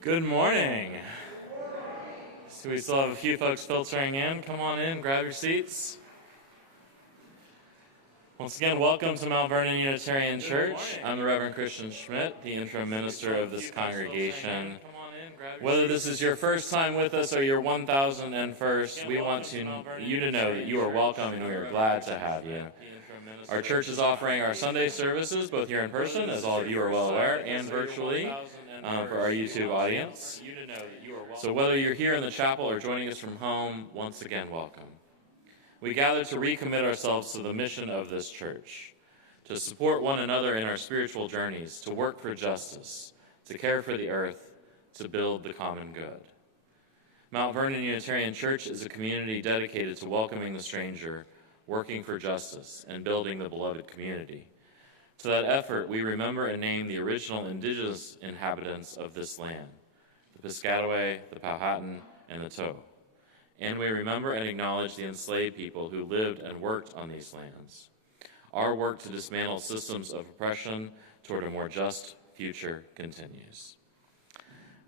Good morning. So we still have a few folks filtering in. Come on in, grab your seats. Once again, welcome to Mount Vernon Unitarian Church. I'm the Reverend Christian Schmidt, the interim minister of this congregation. Whether this is your first time with us or your 1001st, we want you to know that you are welcome and we are glad to have you. Our church is offering our Sunday services, both here in person, as all of you are well aware, and virtually for our YouTube audience. So whether you're here in the chapel or joining us from home, once again, welcome. We gather to recommit ourselves to the mission of this church, to support one another in our spiritual journeys, to work for justice, to care for the earth, to build the common good. Mount Vernon Unitarian Church is a community dedicated to welcoming the stranger, working for justice, and building the beloved community. To that effort, we remember and name the original indigenous inhabitants of this land, the Piscataway, the Powhatan, and the Tow. And we remember and acknowledge the enslaved people who lived and worked on these lands. Our work to dismantle systems of oppression toward a more just future continues.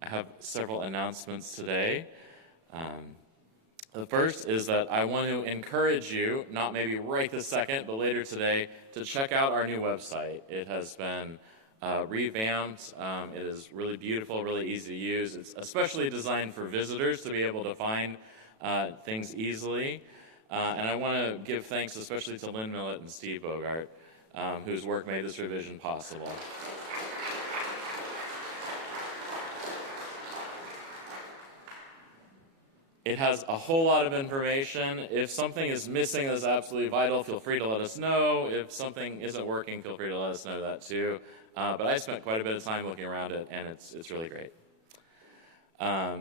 I have several announcements today. The first is that I want to encourage you, not maybe right this second, but later today, to check out our new website. It has been revamped. It is really beautiful, really easy to use. It's especially designed for visitors to be able to find things easily. And I want to give thanks especially to Lynn Millett and Steve Bogart, whose work made this revision possible. It has a whole lot of information. If something is missing that's absolutely vital, feel free to let us know. If something isn't working, feel free to let us know that too. But I spent quite a bit of time looking around it, and it's really great. I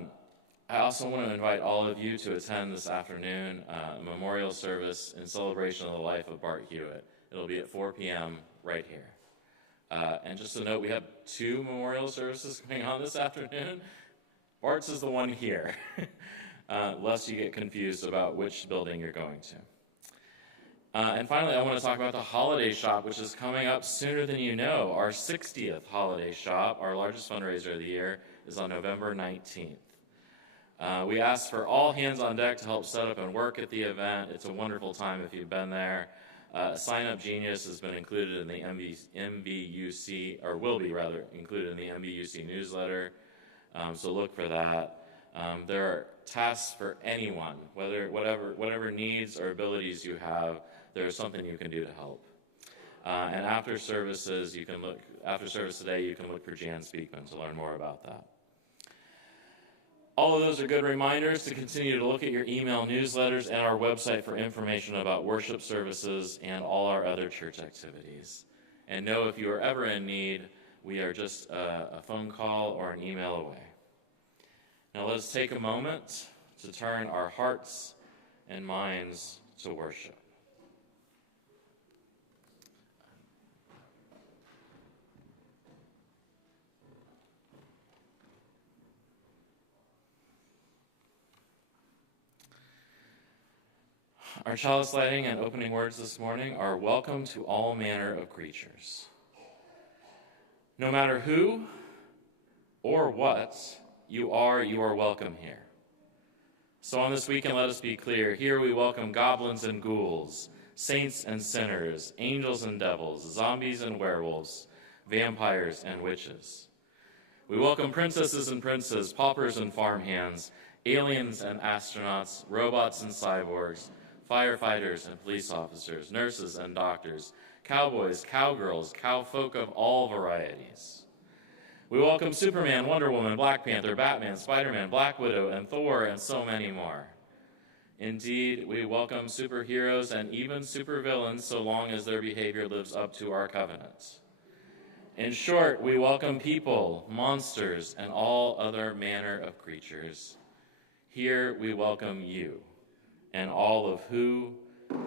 also want to invite all of you to attend this afternoon a memorial service in celebration of the life of Bart Hewitt. It'll be at 4 p.m. right here. And just a note, we have 2 memorial services going on this afternoon. Bart's is the one here. Lest you get confused about which building you're going to. And finally, I want to talk about the holiday shop, which is coming up sooner than you know. Our 60th holiday shop, our largest fundraiser of the year, is on November 19th. We ask for all hands on deck to help set up and work at the event. It's a wonderful time if you've been there. Sign Up Genius has been included in the MVUC, or will be rather, included in the MVUC newsletter, so look for that. There are tasks for anyone, whatever needs or abilities you have. There is something you can do to help. And after service today, you can look for Jan Speakman to learn more about that. All of those are good reminders to continue to look at your email newsletters and our website for information about worship services and all our other church activities. And know if you are ever in need, we are just a phone call or an email away. Now let us take a moment to turn our hearts and minds to worship. Our chalice lighting and opening words this morning are welcome to all manner of creatures. No matter who or what you are welcome here. So on this weekend, let us be clear. Here we welcome goblins and ghouls, saints and sinners, angels and devils, zombies and werewolves, vampires and witches. We welcome princesses and princes, paupers and farmhands, aliens and astronauts, robots and cyborgs, firefighters and police officers, nurses and doctors, cowboys, cowgirls, cowfolk of all varieties. We welcome Superman, Wonder Woman, Black Panther, Batman, Spider-Man, Black Widow, and Thor, and so many more. Indeed, we welcome superheroes and even supervillains so long as their behavior lives up to our covenant. In short, we welcome people, monsters, and all other manner of creatures. Here we welcome you and all of who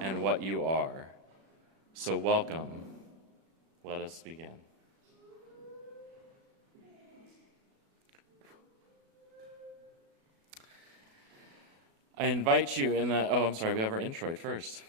and what you are. So welcome. Let us begin. I invite you in that, we have our introit first.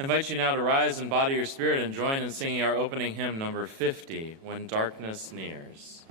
I invite you now to rise in body or spirit and join in singing our opening hymn, number 50, When Darkness Nears.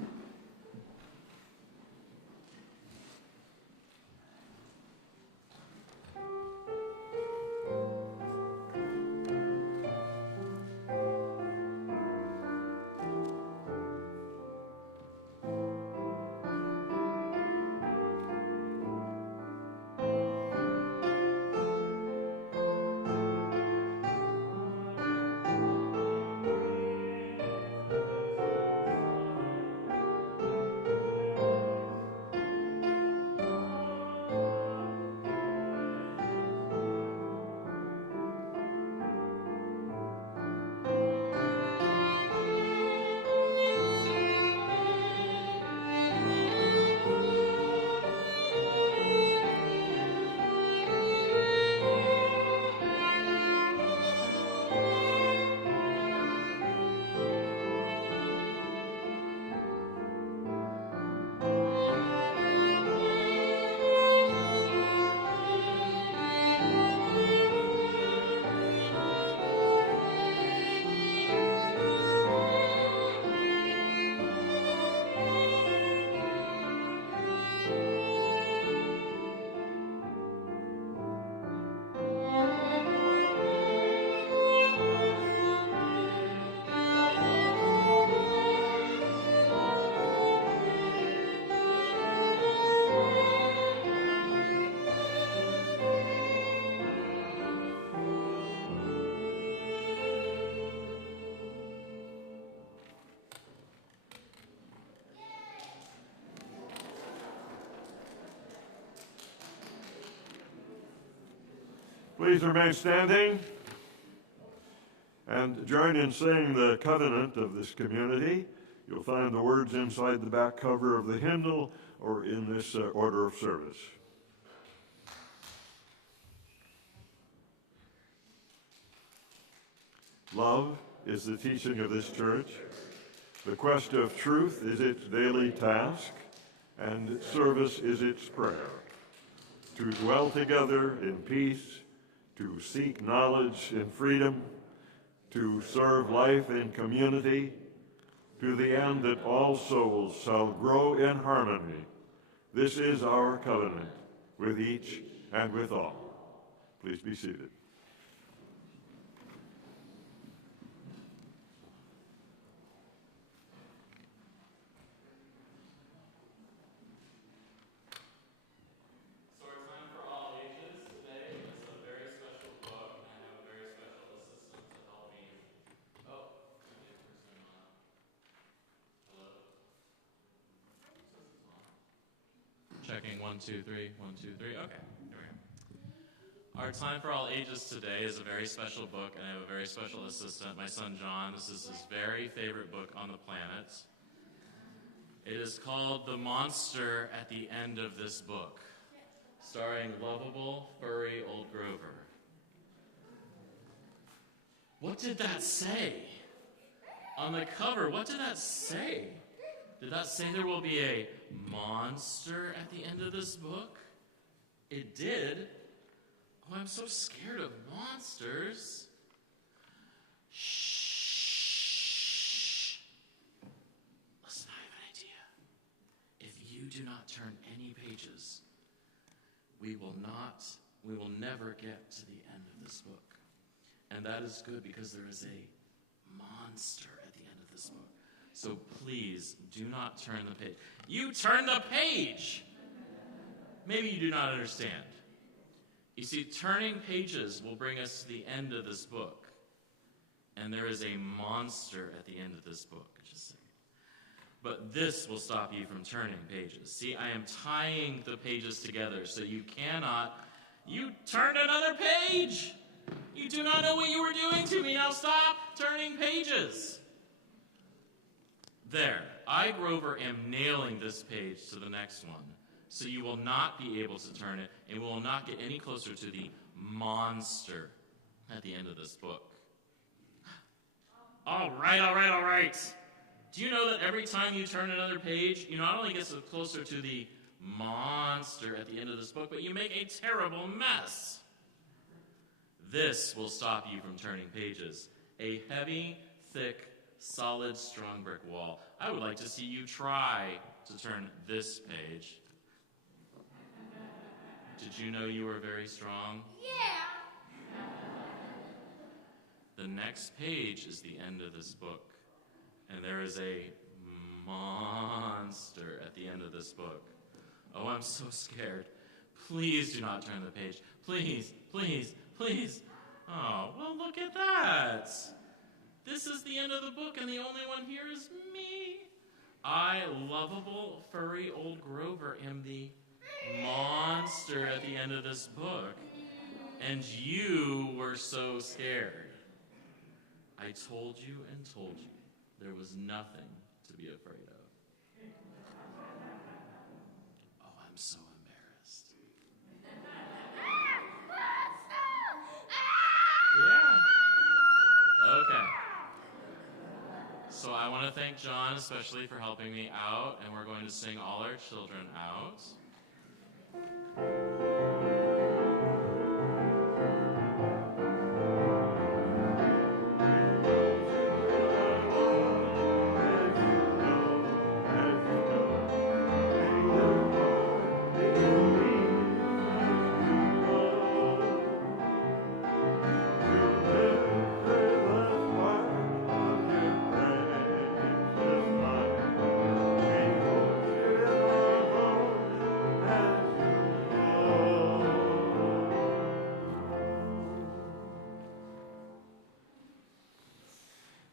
Please remain standing and join in saying the covenant of this community. You'll find the words inside the back cover of the hymnal or in this order of service. Love is the teaching of this church. The quest of truth is its daily task, and service is its prayer. To dwell together in peace, to seek knowledge in freedom, to serve life in community, to the end that all souls shall grow in harmony. This is our covenant with each and with all. Please be seated. Checking 1, 2, 3, 1, 2, 3. Okay, here we go. Our Time for All Ages today is a very special book, and I have a very special assistant, my son John. This is his very favorite book on the planet. It is called The Monster at the End of This Book, starring lovable, furry old Grover. What did that say? On the cover, what did that say? Did that say there will be a monster at the end of this book? It did. Oh, I'm so scared of monsters. Shh. Listen, I have an idea. If you do not turn any pages, we will never get to the end of this book. And that is good because there is a monster at the end of this book. So please do not turn the page. You turn the page! Maybe you do not understand. You see, turning pages will bring us to the end of this book. And there is a monster at the end of this book. Just saying. But this will stop you from turning pages. See, I am tying the pages together so you cannot. You turned another page! You do not know what you were doing to me. Now stop turning pages. There, I, Grover, am nailing this page to the next one, so you will not be able to turn it, and we will not get any closer to the monster at the end of this book. All right. Do you know that every time you turn another page, you not only get closer to the monster at the end of this book, but you make a terrible mess? This will stop you from turning pages. A heavy, thick, solid, strong brick wall. I would like to see you try to turn this page. Did you know you were very strong? Yeah. The next page is the end of this book, and there is a monster at the end of this book. Oh, I'm so scared. Please do not turn the page. Please, please, please. Oh, well, look at that. This is the end of the book, and the only one here is me. I, lovable, furry old Grover, am the monster at the end of this book. And you were so scared. I told you and told you there was nothing to be afraid of. Oh, I'm so embarrassed. Yeah. Okay. So I want to thank John especially for helping me out, and we're going to sing all our children out.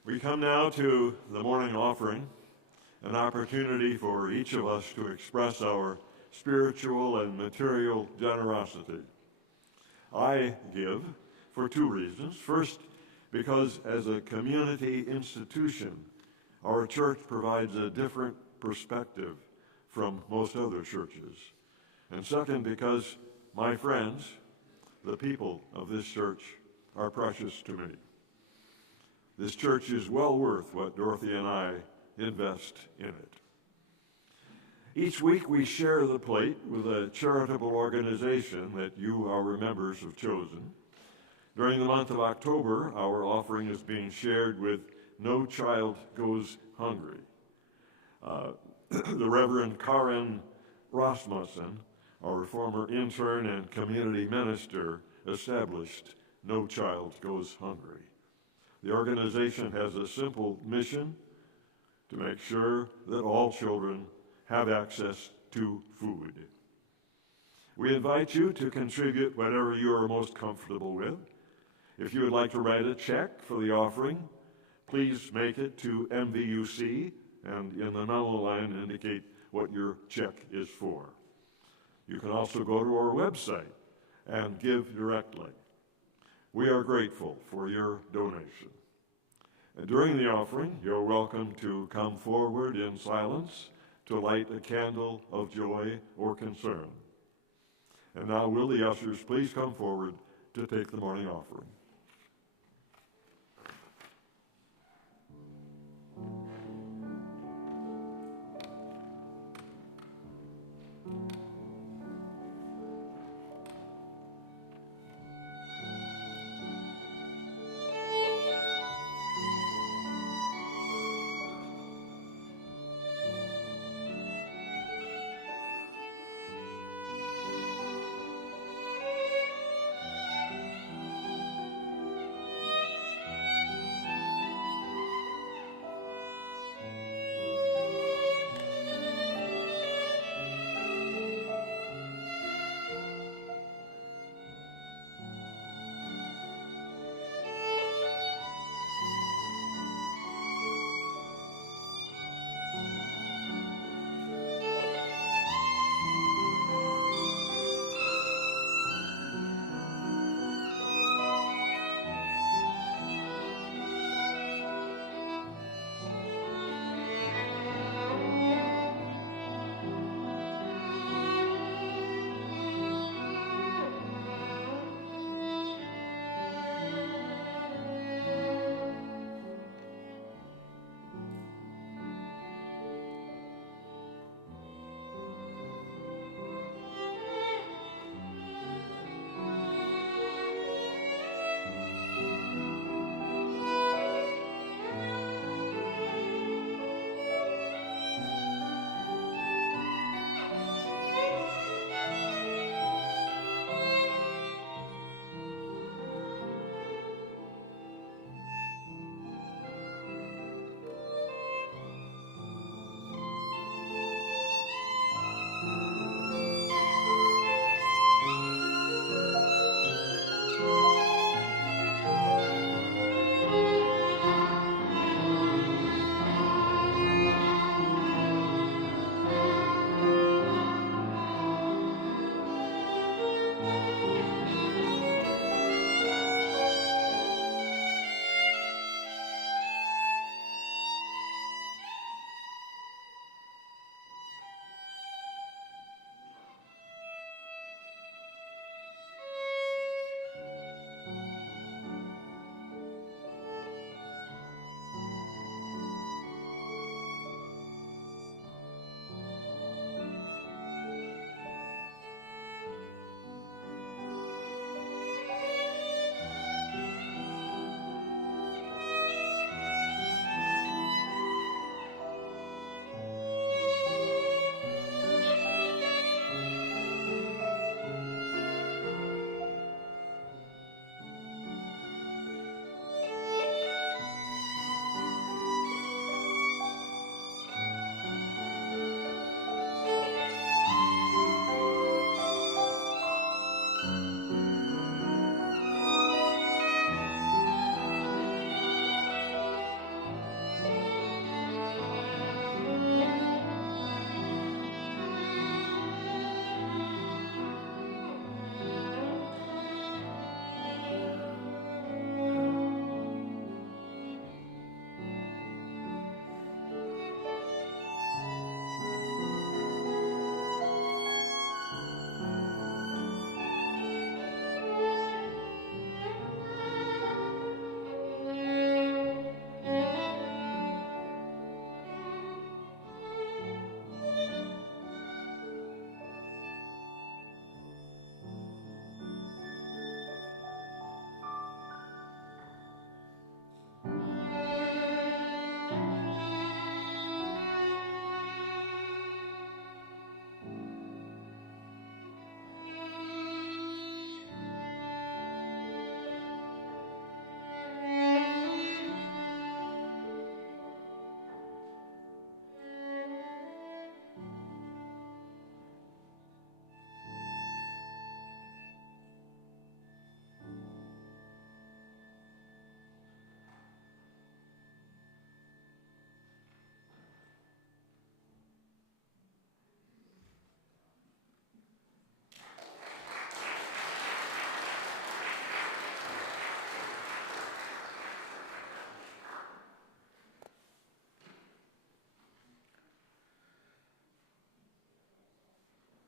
We come now to the morning offering, an opportunity for each of us to express our spiritual and material generosity. I give for two reasons. First, because as a community institution, our church provides a different perspective from most other churches. And second, because my friends, the people of this church, are precious to me. This church is well worth what Dorothy and I invest in it. Each week we share the plate with a charitable organization that you, our members, have chosen. During the month of October, our offering is being shared with No Child Goes Hungry. The Reverend Karen Rasmussen, our former intern and community minister, established No Child Goes Hungry. The organization has a simple mission to make sure that all children have access to food. We invite you to contribute whatever you are most comfortable with. If you would like to write a check for the offering, please make it to MVUC and in the memo line indicate what your check is for. You can also go to our website and give directly. We are grateful for your donation. And during the offering, you're welcome to come forward in silence to light a candle of joy or concern. And now will the ushers please come forward to take the morning offering.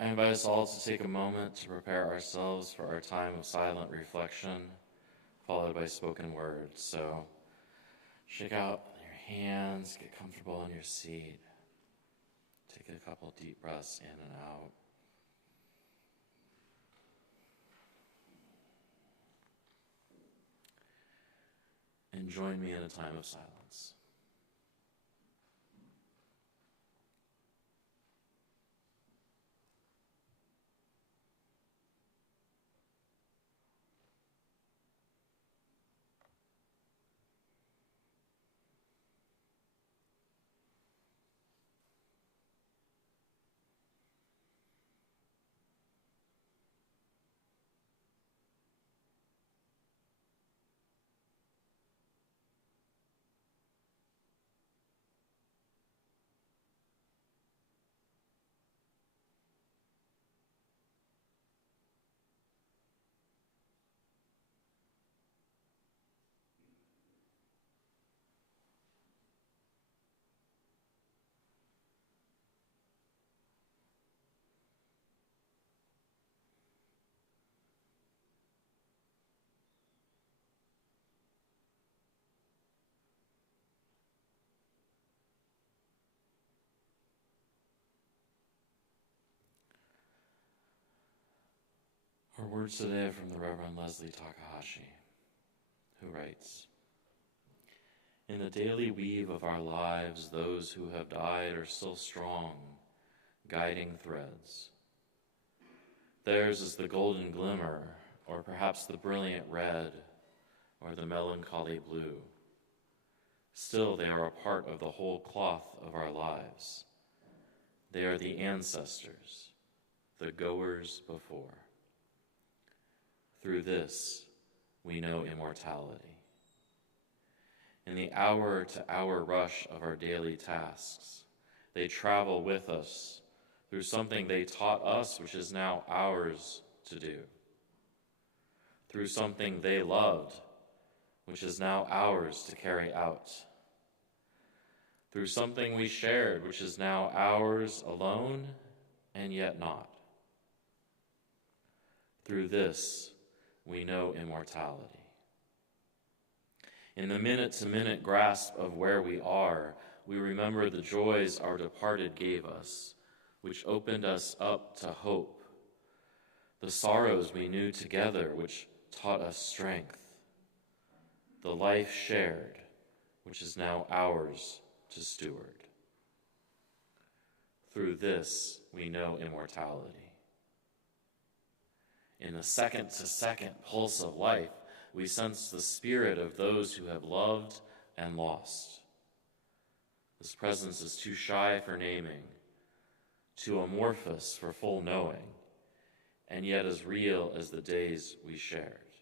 I invite us all to take a moment to prepare ourselves for our time of silent reflection, followed by spoken words. So shake out your hands, get comfortable in your seat. Take a couple deep breaths in and out. And join me in a time of silence. Our words today are from the Reverend Leslie Takahashi, who writes, "In the daily weave of our lives, those who have died are still strong, guiding threads. Theirs is the golden glimmer, or perhaps the brilliant red, or the melancholy blue. Still, they are a part of the whole cloth of our lives. They are the ancestors, the goers before. Through this, we know immortality. In the hour-to-hour rush of our daily tasks, they travel with us through something they taught us, which is now ours to do. Through something they loved, which is now ours to carry out. Through something we shared, which is now ours alone and yet not. Through this, we know immortality. In the minute-to-minute grasp of where we are, we remember the joys our departed gave us, which opened us up to hope, the sorrows we knew together, which taught us strength, the life shared, which is now ours to steward. Through this, we know immortality. In the second-to-second pulse of life, we sense the spirit of those who have loved and lost. This presence is too shy for naming, too amorphous for full knowing, and yet as real as the days we shared.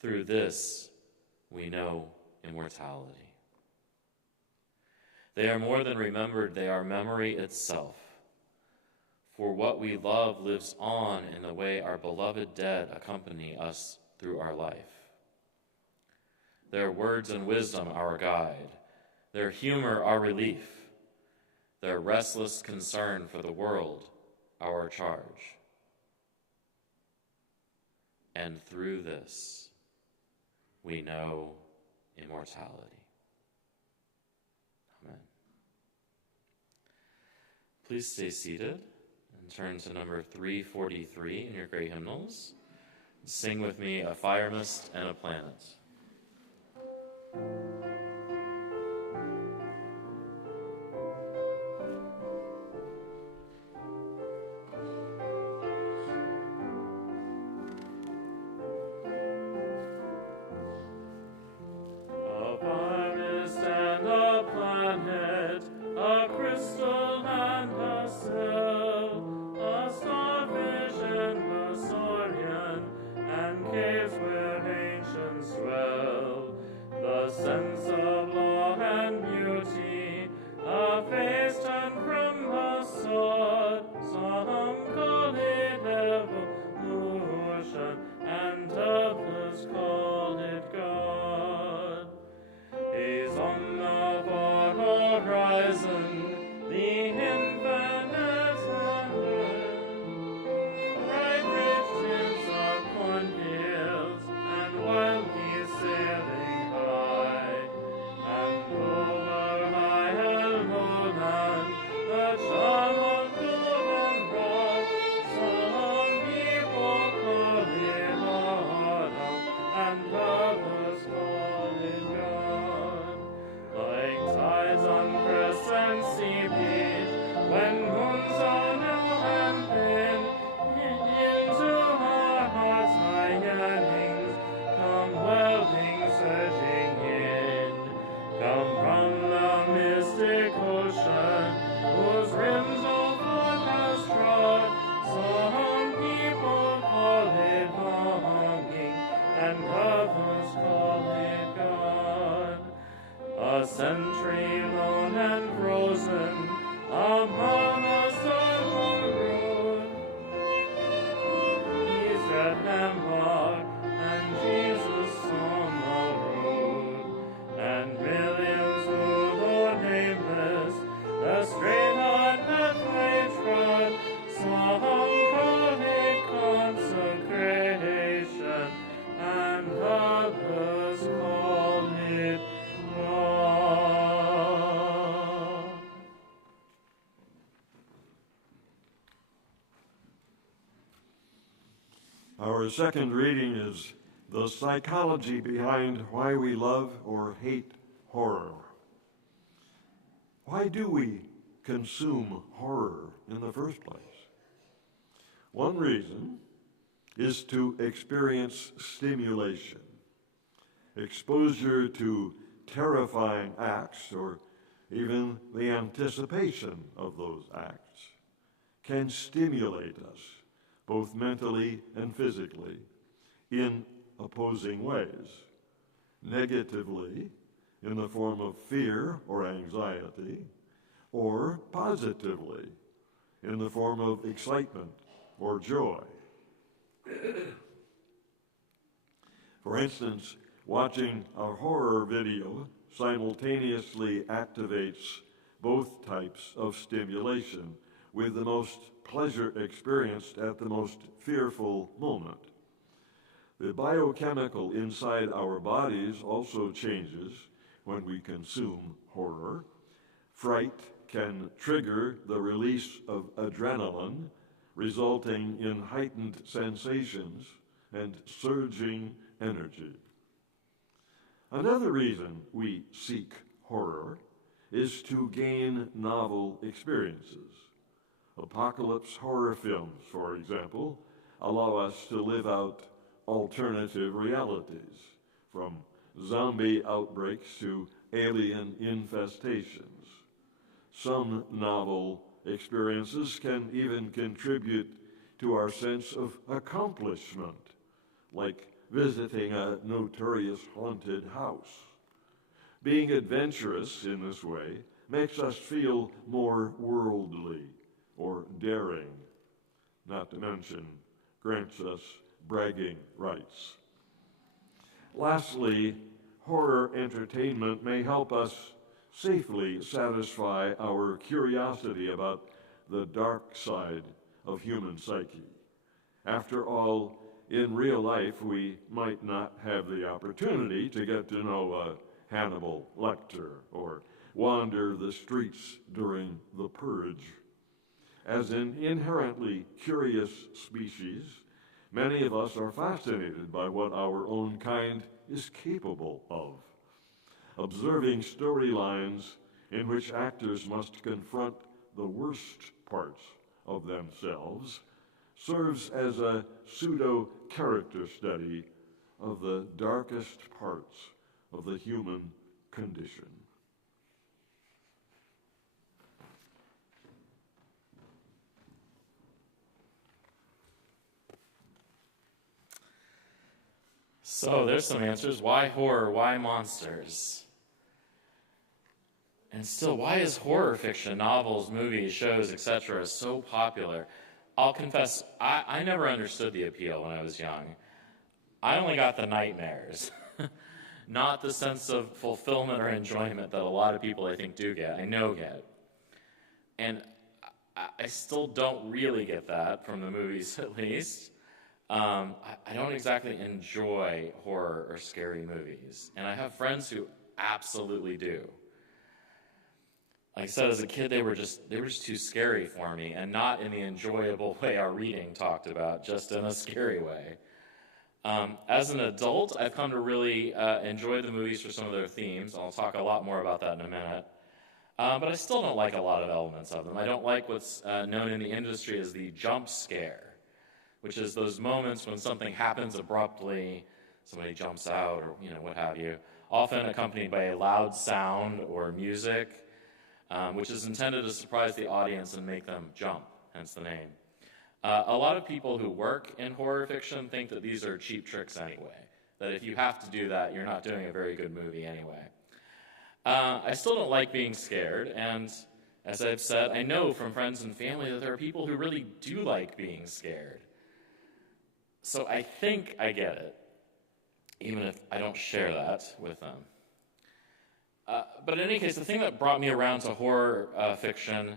Through this, we know immortality. They are more than remembered, they are memory itself. For what we love lives on in the way our beloved dead accompany us through our life. Their words and wisdom our guide, their humor our relief, their restless concern for the world our charge. And through this, we know immortality. Amen. Please stay seated. Turn to number 343 in your gray hymnals. Sing with me, A Fire Mist and a Planet. A fire mist and a planet, a crystal and a cell, a starfish and a saurian, and caves where ancients dwell. The and seepage, when moons are new and thin, into our hearts my yearnings come welding, surging in, come from the mystic ocean, whose rims all thought has trod. Some people call it longing, and others call it God. A century lone and frozen upon the sunken road. He's at Hamburg and Jesus on the road, and millions who though nameless the straight hard pathway trod. Some call it consecration, and others call it love. Our second reading is the psychology behind why we love or hate horror. Why do we consume horror in the first place? One reason is to experience stimulation. Exposure to terrifying acts, or even the anticipation of those acts, can stimulate us, both mentally and physically, in opposing ways. Negatively, in the form of fear or anxiety, or positively, in the form of excitement or joy. For instance, watching a horror video simultaneously activates both types of stimulation, with the most pleasure experienced at the most fearful moment. The biochemical inside our bodies also changes when we consume horror. Fright can trigger the release of adrenaline, resulting in heightened sensations and surging energy. Another reason we seek horror is to gain novel experiences. Apocalypse horror films, for example, allow us to live out alternative realities, from zombie outbreaks to alien infestations. Some novel experiences can even contribute to our sense of accomplishment, like visiting a notorious haunted house. Being adventurous in this way makes us feel more worldly or daring, not to mention grants us bragging rights. Lastly, horror entertainment may help us safely satisfy our curiosity about the dark side of human psyche. After all, in real life, we might not have the opportunity to get to know a Hannibal Lecter or wander the streets during the Purge. As an inherently curious species, many of us are fascinated by what our own kind is capable of. Observing storylines in which actors must confront the worst parts of themselves serves as a pseudo-character study of the darkest parts of the human condition. So there's some answers. Why horror? Why monsters? And still, why is horror fiction, novels, movies, shows, etc. so popular? I'll confess, I never understood the appeal when I was young. I only got the nightmares, not the sense of fulfillment or enjoyment that a lot of people I think do get, get. And I still don't really get that from the movies, at least. I don't exactly enjoy horror or scary movies, and I have friends who absolutely do. Like I said, as a kid, they were just too scary for me, and not in the enjoyable way our reading talked about, just in a scary way. As an adult, I've come to really enjoy the movies for some of their themes. I'll talk a lot more about that in a minute. But I still don't like a lot of elements of them. I don't like what's known in the industry as the jump scare, which is those moments when something happens abruptly, somebody jumps out or what have you, often accompanied by a loud sound or music, which is intended to surprise the audience and make them jump, hence the name. A lot of people who work in horror fiction think that these are cheap tricks anyway, that if you have to do that, you're not doing a very good movie anyway. I still don't like being scared, and as I've said, I know from friends and family that there are people who really do like being scared. So I think I get it, even if I don't share that with them. But in any case, the thing that brought me around to horror fiction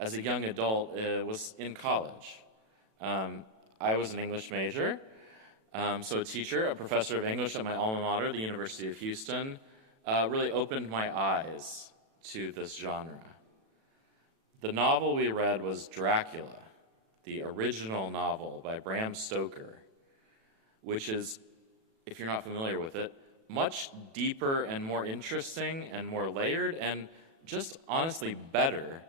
as a young adult was in college. I was an English major, so a professor of English at my alma mater, the University of Houston, really opened my eyes to this genre. The novel we read was Dracula, the original novel by Bram Stoker, which is, if you're not familiar with it, much deeper and more interesting and more layered and just honestly better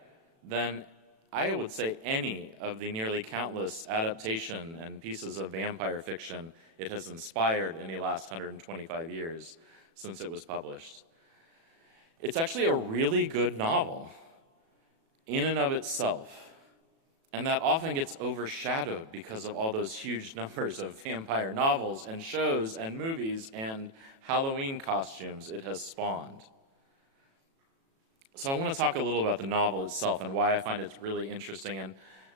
than I would say any of the nearly countless adaptation and pieces of vampire fiction it has inspired in the last 125 years since it was published. It's actually a really good novel in and of itself, and that often gets overshadowed because of all those huge numbers of vampire novels and shows and movies and Halloween costumes it has spawned. So I want to talk a little about the novel itself and why I find it really interesting, and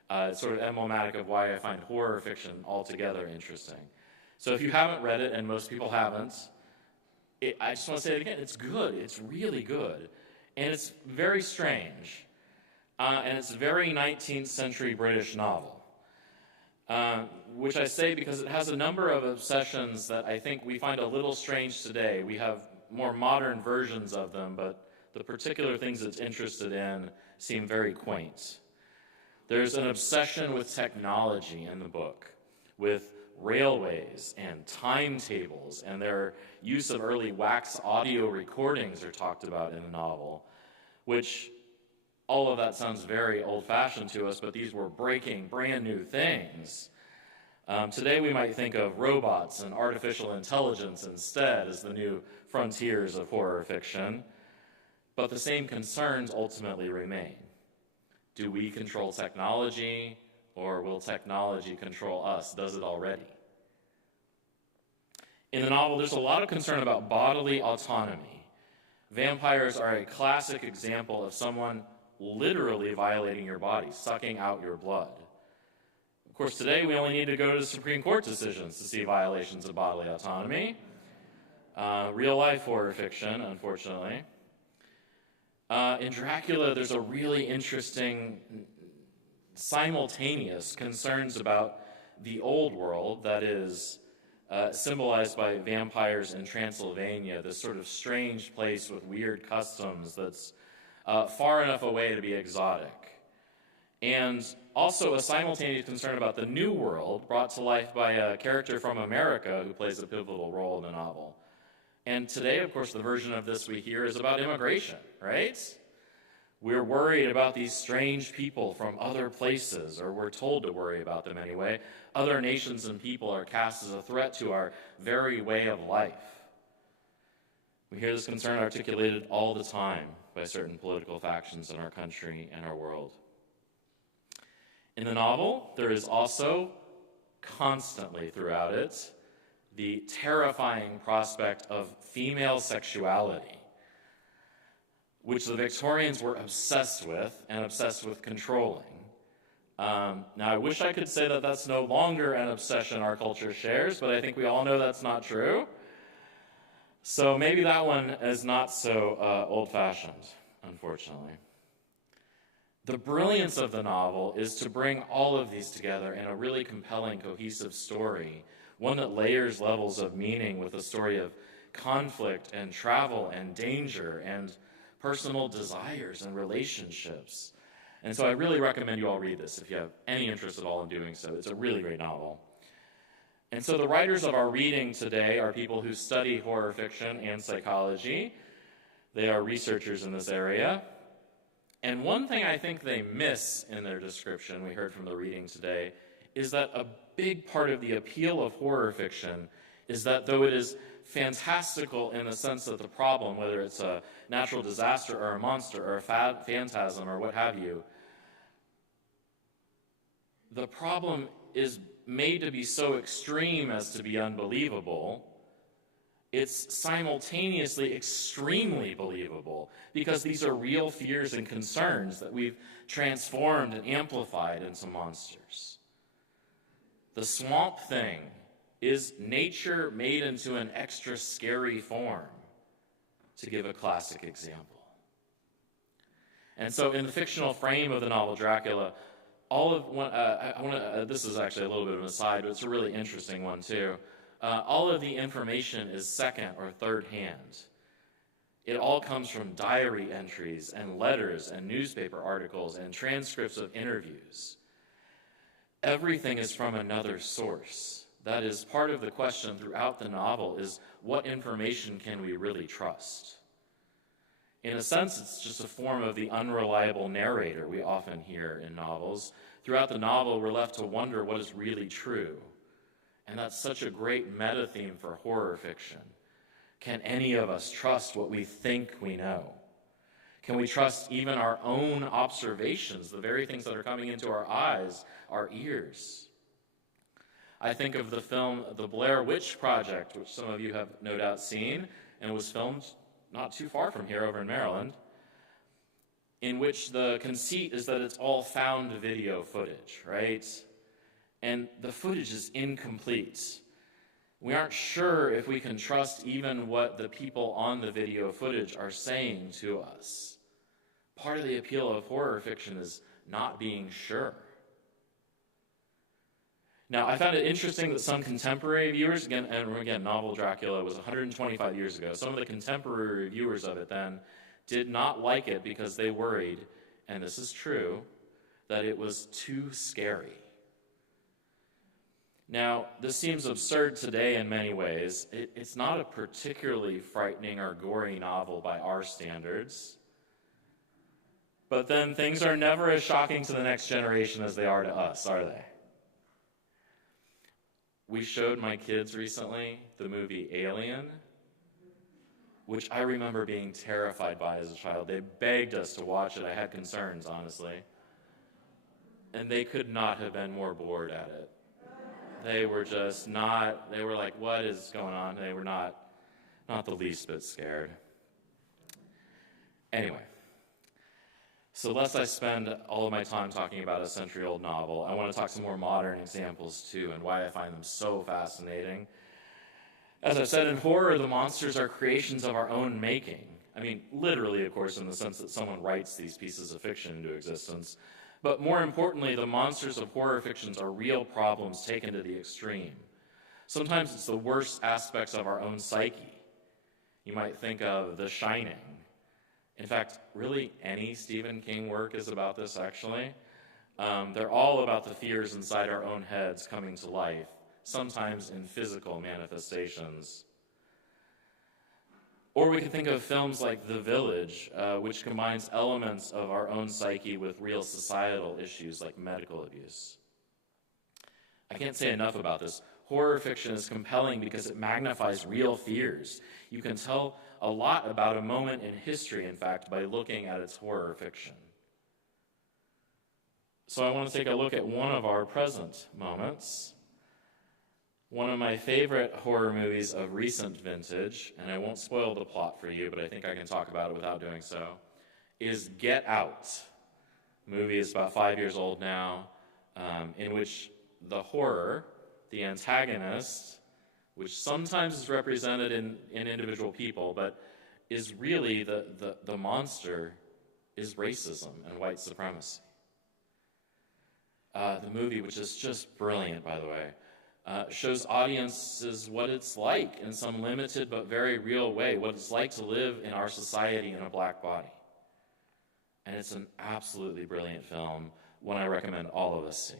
it's sort of emblematic of why I find horror fiction altogether interesting. So if you haven't read it, and most people haven't, I just want to say it again, it's good. It's really good. And it's very strange. And it's a very 19th century British novel, which I say because it has a number of obsessions that I think we find a little strange today. We have more modern versions of them, but the particular things it's interested in seem very quaint. There's an obsession with technology in the book, with railways and timetables, and their use of early wax audio recordings are talked about in the novel, which all of that sounds very old-fashioned to us, but these were breaking, brand new things. Today we might think of robots and artificial intelligence instead as the new frontiers of horror fiction, but the same concerns ultimately remain. Do we control technology, or will technology control us? Does it already? In the novel, there's a lot of concern about bodily autonomy. Vampires are a classic example of someone literally violating your body, sucking out your blood. Of course, today we only need to go to Supreme Court decisions to see violations of bodily autonomy. Real-life horror fiction, unfortunately. In Dracula, there's a really interesting simultaneous concerns about the old world that is symbolized by vampires in Transylvania, this sort of strange place with weird customs that's far enough away to be exotic. And also a simultaneous concern about the new world brought to life by a character from America who plays a pivotal role in the novel. And today, of course, the version of this we hear is about immigration, right? We're worried about these strange people from other places, or we're told to worry about them anyway. Other nations and people are cast as a threat to our very way of life. We hear this concern articulated all the time by certain political factions in our country and our world. In the novel, there is also, constantly throughout it, the terrifying prospect of female sexuality, which the Victorians were obsessed with and obsessed with controlling. Now, I wish I could say that that's no longer an obsession our culture shares, but I think we all know that's not true. So maybe that one is not so old-fashioned, unfortunately. The brilliance of the novel is to bring all of these together in a really compelling, cohesive story, one that layers levels of meaning with a story of conflict and travel and danger and personal desires and relationships. And so I really recommend you all read this if you have any interest at all in doing so. It's a really great novel. And so the writers of our reading today are people who study horror fiction and psychology. They are researchers in this area. And one thing I think they miss in their description, we heard from the reading today, is that a big part of the appeal of horror fiction is that though it is fantastical in the sense that the problem, whether it's a natural disaster or a monster or a phantasm or what have you, the problem is made to be so extreme as to be unbelievable. It's simultaneously extremely believable because these are real fears and concerns that we've transformed and amplified into monsters. The Swamp Thing is nature made into an extra scary form, to give a classic example. And so in the fictional frame of the novel Dracula, this is actually a little bit of an aside, but it's a really interesting one too. All of the information is second or third hand. It all comes from diary entries and letters and newspaper articles and transcripts of interviews. Everything is from another source. That is part of the question throughout the novel is what information can we really trust? In a sense, it's just a form of the unreliable narrator we often hear in novels. Throughout the novel, we're left to wonder what is really true. And that's such a great meta theme for horror fiction. Can any of us trust what we think we know? Can we trust even our own observations, the very things that are coming into our eyes, our ears? I think of the film The Blair Witch Project, which some of you have no doubt seen, and was filmed not too far from here over in Maryland, in which the conceit is that it's all found video footage, right? And the footage is incomplete. We aren't sure if we can trust even what the people on the video footage are saying to us. Part of the appeal of horror fiction is not being sure. Now, I found it interesting that some contemporary viewers, again, novel Dracula was 125 years ago. Some of the contemporary reviewers of it then did not like it because they worried, and this is true, that it was too scary. Now, this seems absurd today in many ways. It's not a particularly frightening or gory novel by our standards. But then things are never as shocking to the next generation as they are to us, are they? We showed my kids recently the movie Alien, which I remember being terrified by as a child. They begged us to watch it. I had concerns, honestly. And they could not have been more bored at it. They were just not, they were like, what is going on? They were not the least bit scared. Anyway, so lest I spend all of my time talking about a century-old novel, I want to talk some more modern examples too, and why I find them so fascinating. As I've said, in horror, the monsters are creations of our own making. I mean, literally, of course, in the sense that someone writes these pieces of fiction into existence. But more importantly, the monsters of horror fictions are real problems taken to the extreme. Sometimes it's the worst aspects of our own psyche. You might think of The Shining. In fact, really any Stephen King work is about this, actually. They're all about the fears inside our own heads coming to life, sometimes in physical manifestations. Or we could think of films like The Village, which combines elements of our own psyche with real societal issues like medical abuse. I can't say enough about this. Horror fiction is compelling because it magnifies real fears. You can tell a lot about a moment in history, in fact, by looking at its horror fiction. So I want to take a look at one of our present moments. One of my favorite horror movies of recent vintage, and I won't spoil the plot for you, but I think I can talk about it without doing so, is Get Out. The movie is about 5 years old now, in which the horror, the antagonist, which sometimes is represented in individual people, but is really the monster, is racism and white supremacy. The movie, which is just brilliant, by the way, shows audiences what it's like in some limited but very real way, what it's like to live in our society in a black body. And it's an absolutely brilliant film, one I recommend all of us see.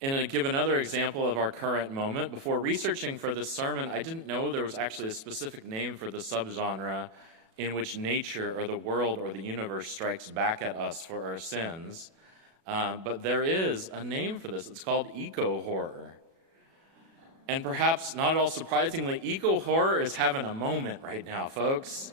And to give another example of our current moment, before researching for this sermon, I didn't know there was actually a specific name for the subgenre in which nature or the world or the universe strikes back at us for our sins. But there is a name for this. It's called eco-horror. And perhaps not at all surprisingly, eco-horror is having a moment right now, folks.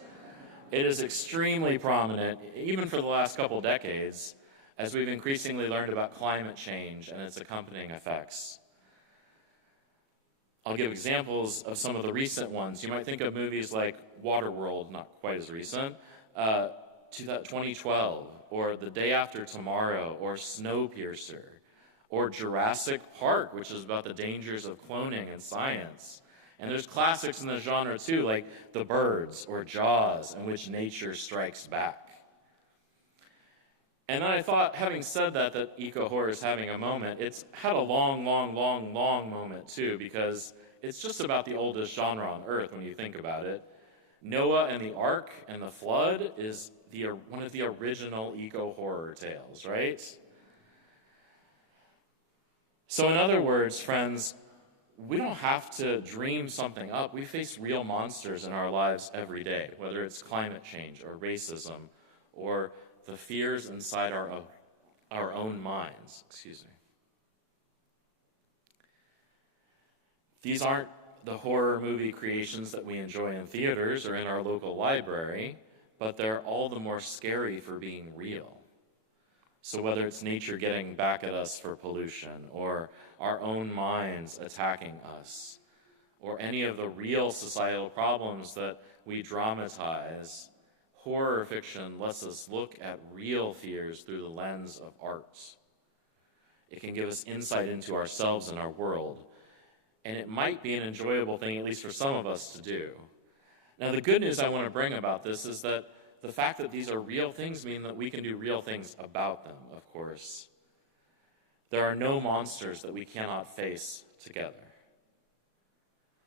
It is extremely prominent, even for the last couple decades, as we've increasingly learned about climate change and its accompanying effects. I'll give examples of some of the recent ones. You might think of movies like Waterworld, not quite as recent, 2012, or The Day After Tomorrow, or Snowpiercer, or Jurassic Park, which is about the dangers of cloning and science. And there's classics in the genre too, like The Birds or Jaws, in which nature strikes back. And then I thought, having said that eco-horror is having a moment, it's had a long moment too, because it's just about the oldest genre on earth when you think about it. Noah and the Ark and the Flood is one of the original eco-horror tales, right? So in other words, friends, we don't have to dream something up. We face real monsters in our lives every day, whether it's climate change or racism or the fears inside our own minds. These aren't the horror movie creations that we enjoy in theaters or in our local library, but they're all the more scary for being real. So whether it's nature getting back at us for pollution, or our own minds attacking us, or any of the real societal problems that we dramatize, horror fiction lets us look at real fears through the lens of art. It can give us insight into ourselves and our world, and it might be an enjoyable thing, at least for some of us, to do. Now, the good news I want to bring about this is that the fact that these are real things mean that we can do real things about them, of course. There are no monsters that we cannot face together.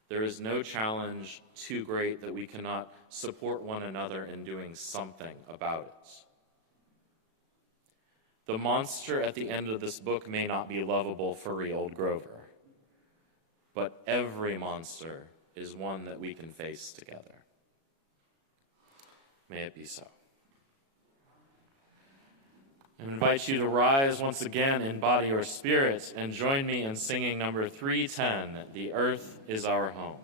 There is no challenge too great that we cannot support one another in doing something about it. The monster at the end of this book may not be lovable, furry old Grover, but every monster is one that we can face together. May it be so. I invite you to rise once again in body or spirit and join me in singing number 310, The Earth is Our Home.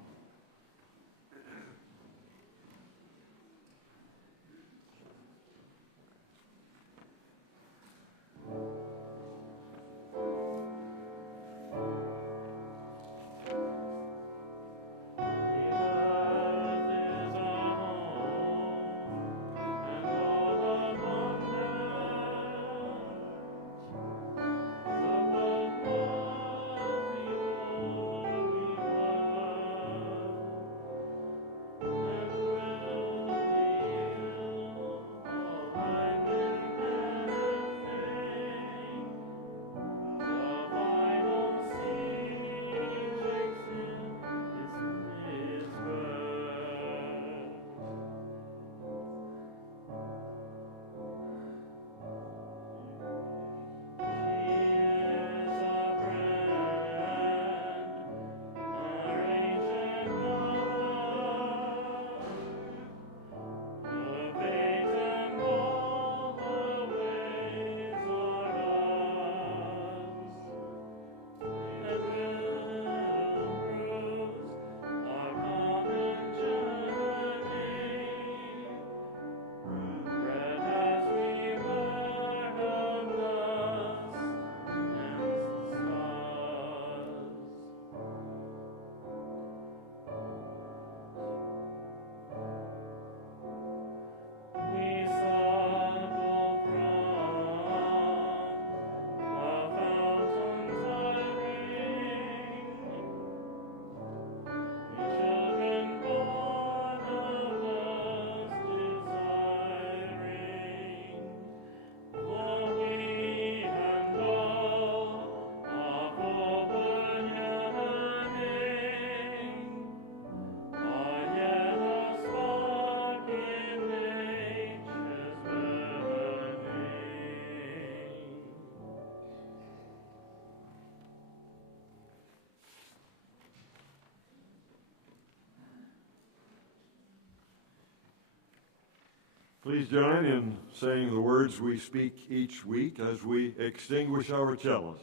Please join in saying the words we speak each week as we extinguish our chalice.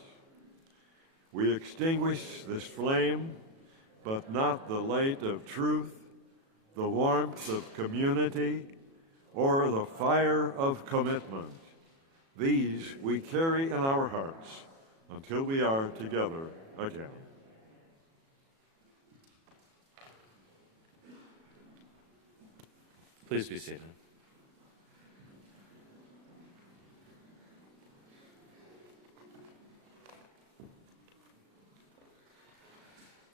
We extinguish this flame, but not the light of truth, the warmth of community, or the fire of commitment. These we carry in our hearts until we are together again. Please be seated.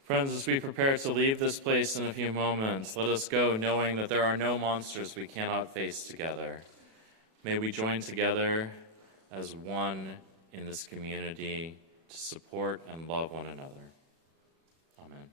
Friends, as we prepare to leave this place in a few moments, let us go knowing that there are no monsters we cannot face together. May we join together as one in this community to support and love one another. Amen.